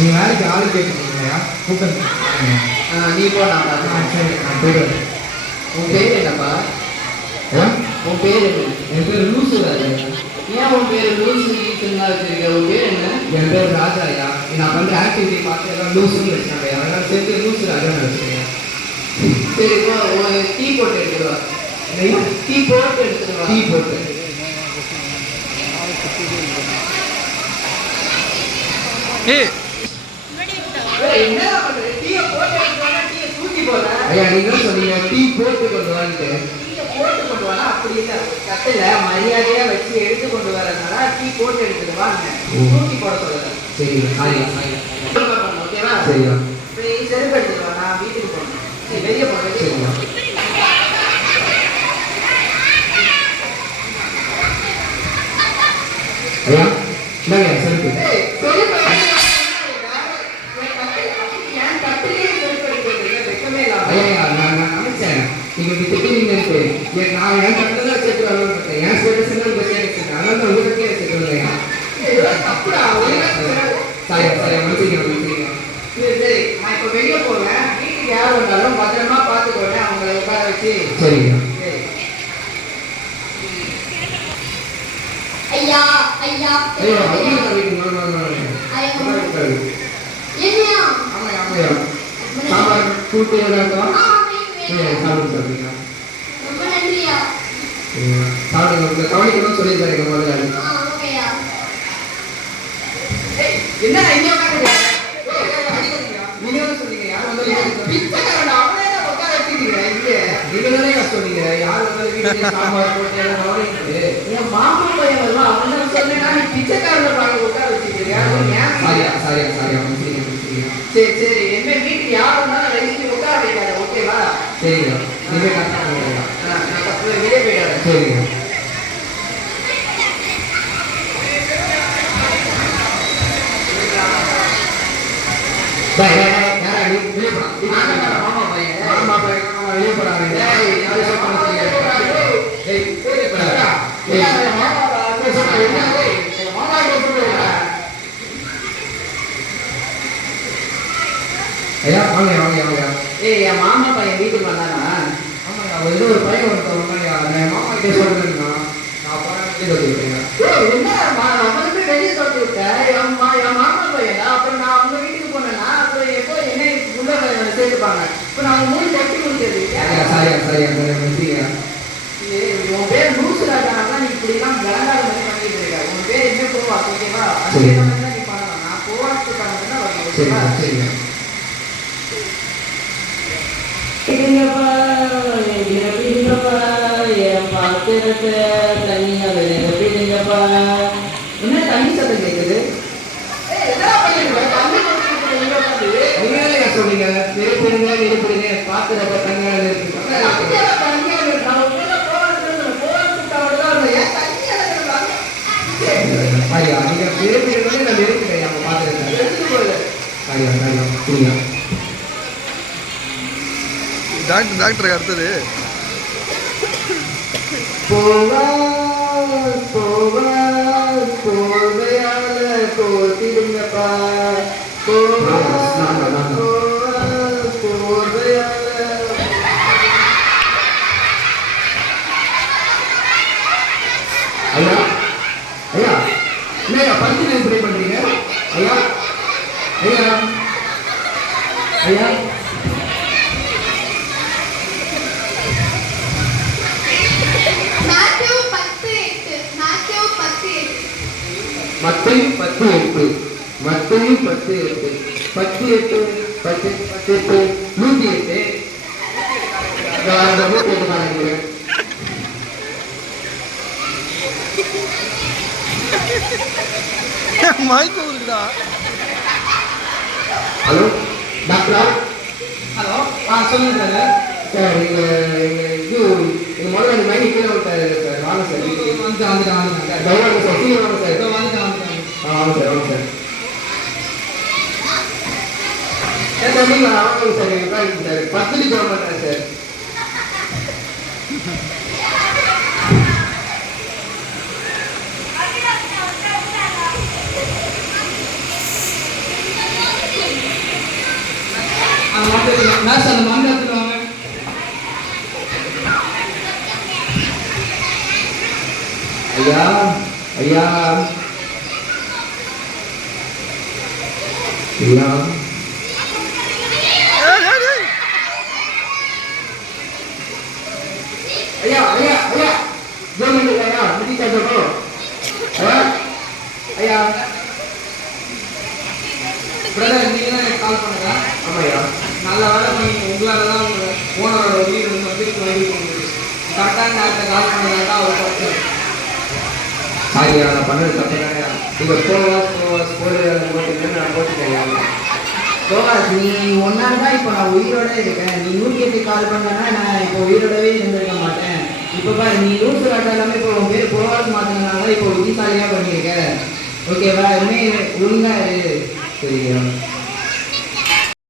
நீங்கள் வேலைக்கு ஆள் கேட்டுருக்கீங்களா? கூப்பிட்டு நீ போ, நான் பார்த்து. சரி, நான் போயிடுவேன். உன் பேர் என்னப்பா? உன் பேர் என்ன? என் பேர் லூசு ராஜா. ஏன் உன் பேர் லூசு கீட்டுன்னா வச்சிருக்க? உன் பேர் என்ன? என் பேர் ராஜாயா. நான் பண்ணுற ஆக்டிவிட்டி பார்த்து எல்லாம் லூசுன்னு வச்சாங்க. அதெல்லாம் சேர்த்து லூசு ராஜான்னு வச்சுருக்கேன். சரி, இப்போ ஒரு டீ போட்டு எடுத்துருவா. டீ போட்டு எடுத்துருவா. டீ போட்டு என்ன பண்ற? டீயை போட்டு எடுத்துருவா, டீயை தூக்கி போற. ஐயா, நீங்க சொன்னீங்க டீ போட்டு கொண்டு வாங்கிட்டு. டீயை போட்டு கொண்டு வரா, அப்படி இல்லை. கட்டில மரியாதையா வச்சு எடுத்து கொண்டு வரதுனால டீ போட்டு எடுத்துருவாங்க, தூக்கி போட சொல்லுங்க. சரி, ஆயா ஓகேவா? சரியா. நீ செருப்பு எடுத்துருவா, நான் வீட்டுக்கு போகணும். சரி, வெளியே போகிறேன். சரியா. ஐயா, இந்தாங்க செருப்பு. ஐயா, நான் நினைச்சேன் நீங்க திட்டிங்க இருக்கு. நான் என் கட்டை தான் வச்சுட்டு வரணும். என் ஸ்டேட்டஸ் எல்லாம் வச்சுருக்கேன். அதனால தான் உங்களுக்கே வச்சுருக்கேன். சரியா சரியா, மன்னிச்சிங்க. சரி, நான் இப்போ வெளியே போவேன். வீட்டுக்கு யார் வந்தாலும் பத்திரமா பார்த்துக்கோங்க, அவங்களை உட்கார வச்சு. சரிங்க. ஐயா ஐயா ஐயா, ஆமாய்யா. சாம்பார் கூட்டு ஏதாவது சாப்பிடுங்க. ரொம்ப நன்றியா. சாப்பிடுங்க. கவனிக்கணும்னு சொல்லியிருக்காரு எங்க முதலாளி. என்ன இங்கே உட்காருங்க? நீங்க தானே சொன்னீங்க யார் வந்தாலும் பிச்சைக்காரன் அவனே தான் உட்கார வச்சுக்கிறீங்க. இங்கே நீங்க தானே சொன்னீங்க யார் வந்தாலும் வீட்டுக்கு சாம்பார் போட்டு எல்லாம் கவனிக்கிறது. என் மாமா பையன் வருவான், அவன் தான் சொன்னேன்னா நீ பிச்சைக்காரனை பார்க்க உட்கார வச்சுக்கிறீங்க. சாரியா, மன்னிச்சிங்க. சரி சரி, என்ன வீட்டுக்கு யார் வந்தாலும் வயசுக்கு உட்கார வைக்காத, ஓகேவா? சரிங்க, நீங்க கரெக்டாக போகிறீங்க. நான் தப்பு வெளியே போயிடாத. சரிங்க. யாரா நீ வெளியே போடா. மாமா பையன் வெளியே போடாது. ஐயா, வாங்க. ஏய், என் மாமா பையன் வீட்டுக்கு வந்தானா? ஆமாய்யா, ஏதோ ஒரு பையன் ஒருத்தவங்கய்யா, என் மாமா கிட்டே சொல்றேன்னா நான் போறேன் சொல்லிவிட்டேங்க. அவனுக்கு வெளியே சொல்லி விட்டேன். என் மாமா பையன் அப்புறம் நான் அவங்க வீட்டுக்கு போனேன்னா அப்புறம் எப்போ என்ன உள்ள சேர்த்துப்பாங்க. இப்போ நான் அவங்க மூணு கட்டி முடிச்சது. சரியா, மன்னிச்சிங்க. உன் பேர் லூசு ராஜானா நீ இப்படிலாம் விளங்காத மாதிரி பண்ணிட்டு இருக்க. உன் பேர் என்ன போவா, ஓகேவா? அதே மாதிரி தான் நீ பண்ணலாம். நான் போவாதுக்காக தான் வரணும், ஓகேவா? சரிங்க. என்ன தண்ணி சத்தம் கேட்குது? நீங்களே சொன்னீங்க நெருப்பிடுங்க பாத்துறப்ப தனியாக இருக்கு. ஐயா, நீங்க நெருப்பிடுங்க, நான் நெருப்பிட்டேன். அவங்க பாத்துருக்கேன். சரியா, புரியுங்க. டாக்டருக்கு அடுத்தது போவையால போத்திடுங்கப்பா. ஐயா, இல்லையா பஞ்சு ப்ரே பண்றீங்க? ஐயா, மத்தேயு 10:8 108 மயக்கம் இருக்குடா. ஹலோ டாக்டரா? ஹலோ, சொல்லுங்க சார். எங்க முதல்ல மைண்ட் கீழே விட்டாரு சார். வாங்க சார். வந்துட்டான் சார் தயவாங்க சார், சீக்கிரம் வாங்க சார். வந்துட்டான். வாங்க சார். நீங்க வாங்க சார். எங்க சார் 10 போக மாட்டேன் சார். அந்த மாட்டு மேட்ச் அந்த மாட்டு எடுத்துருவாங்க. ஐயா ஐயா ஐயா ஐயா ஐயா ஐயா ஜோமி ஐயா முடிச்சா ஜோமோ ஐயா ஐயா பிரதர் நீங்க தான் எனக்கு கால் பண்ணுங்க. ஆமாய்யா நல்ல வேலை பண்ணி உங்களால தான் ஓனரோட வீடு வந்து திருப்பி வந்து கரெக்டான நேரத்தை கால் பண்ணாங்க அவர் பார்த்து சாரியா நான் பண்ணது தப்புதாயா. நீங்கள் போட்டுக்கன்னு நான் போட்டுட்டேன். சோகாஸ் நீ ஒன்னால தான் இப்போ நான் உயிரோட இருக்கேன். நீ 108 கால் பண்ணனா நான் இப்போ உயிரோடவே இருந்திருக்க மாட்டேன். இப்போ பாரு நீ ரூல்ஸ் காட்ட எல்லாமே இப்போ உன் பேர் போகாது மாத்தினால இப்போ புத்திசாலியாக பண்ணியிருக்க. ஓகேவா? இனிமே ஒழுங்கா இரு. சரியா